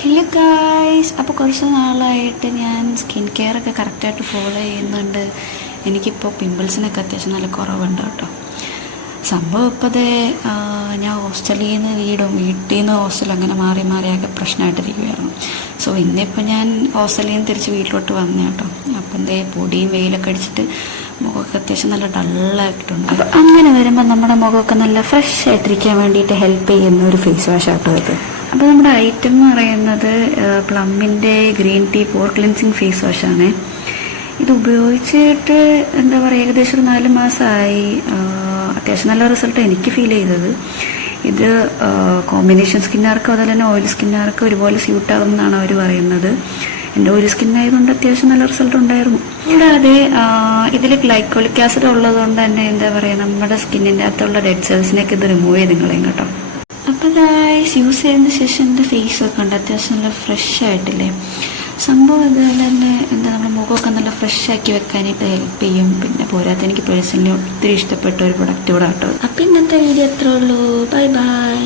Hello guys, അപ്പോൾ കുറച്ച് നാളായിട്ട് ഞാൻ സ്കിൻ കെയർ ഒക്കെ കറക്റ്റായിട്ട് ഫോളോ ചെയ്യുന്നുണ്ട്. എനിക്കിപ്പോൾ പിമ്പിൾസിനൊക്കെ അത്യാവശ്യം നല്ല കുറവുണ്ട് കേട്ടോ. സംഭവം ഇപ്പോൾ ഞാൻ ഹോസ്റ്റലിൽ നിന്ന് വീട്ടിൽ നിന്ന് ഹോസ്റ്റൽ അങ്ങനെ മാറി മാറിയൊക്കെ പ്രശ്നമായിട്ടിരിക്കുമായിരുന്നു. സോ ഇന്നിപ്പോൾ ഞാൻ ഹോസ്റ്റലിൽ നിന്ന് തിരിച്ച് വീട്ടിലോട്ട് വന്നു കേട്ടോ. അപ്പം പൊടിയും വെയിലൊക്കെ അടിച്ചിട്ട് മുഖമൊക്കെ അത്യാവശ്യം നല്ല ഡള്ളായിട്ടുണ്ട്. അപ്പോൾ അങ്ങനെ വരുമ്പോൾ നമ്മുടെ മുഖമൊക്കെ നല്ല ഫ്രഷ് ആയിട്ടിരിക്കാൻ വേണ്ടിയിട്ട് ഹെൽപ്പ് ചെയ്യുന്ന ഒരു ഫേസ് വാഷ് ആട്ടോ ഇത്. അപ്പോൾ നമ്മുടെ ഐറ്റം എന്ന് പറയുന്നത് പ്ലമ്മിൻ്റെ ഗ്രീൻ ടീ പോർ ക്ലിൻസിങ് ഫേസ് വാഷാണ്. ഇത് ഉപയോഗിച്ചിട്ട് എന്താ പറയുക, ഏകദേശം ഒരു 4 മാസമായി. അത്യാവശ്യം നല്ല റിസൾട്ട് എനിക്ക് ഫീൽ ചെയ്തത്. ഇത് കോമ്പിനേഷൻ സ്കിന്നുകാർക്കും അതുപോലെ തന്നെ ഓയിൽ സ്കിന്നുകാർക്കും ഒരുപോലെ സ്യൂട്ടാകും എന്നാണ് അവർ പറയുന്നത്. എൻ്റെ ഓയിൽ സ്കിന്നായതുകൊണ്ട് അത്യാവശ്യം നല്ല റിസൾട്ട് ഉണ്ടായിരുന്നു. കൂടാതെ ഇതിൽ ഗ്ലൈക്കോളിക് ആസിഡ് ഉള്ളതുകൊണ്ട് തന്നെ എന്താ പറയുക, നമ്മുടെ സ്കിന്നിൻ്റെ അകത്തുള്ള ഡെഡ് സെൽസിനെയൊക്കെ ഇത് റിമൂവ് ചെയ്ത് കളയും കേട്ടോ. അപ്പോൾ ഗായ്സ്, യൂസ് ചെയ്തതിന് ശേഷം എൻ്റെ ഫേസൊക്കെ ഉണ്ട് അത്യാവശ്യം നല്ല ഫ്രഷ് ആയിട്ടില്ലേ. സംഭവം ഇതുപോലെ തന്നെ നമ്മുടെ മുഖമൊക്കെ നല്ല ഫ്രഷ് ആക്കി വെക്കാനായിട്ട് ഹെൽപ്പ് ചെയ്യും. പിന്നെ പോരാത്ത എനിക്ക് പേഴ്സണലി ഒത്തിരി ഇഷ്ടപ്പെട്ട ഒരു പ്രൊഡക്റ്റ് കൂടെ കേട്ടോ. അപ്പം ഇന്നത്തെ വീഡിയോ എത്ര ഉള്ളൂ. Bye bye.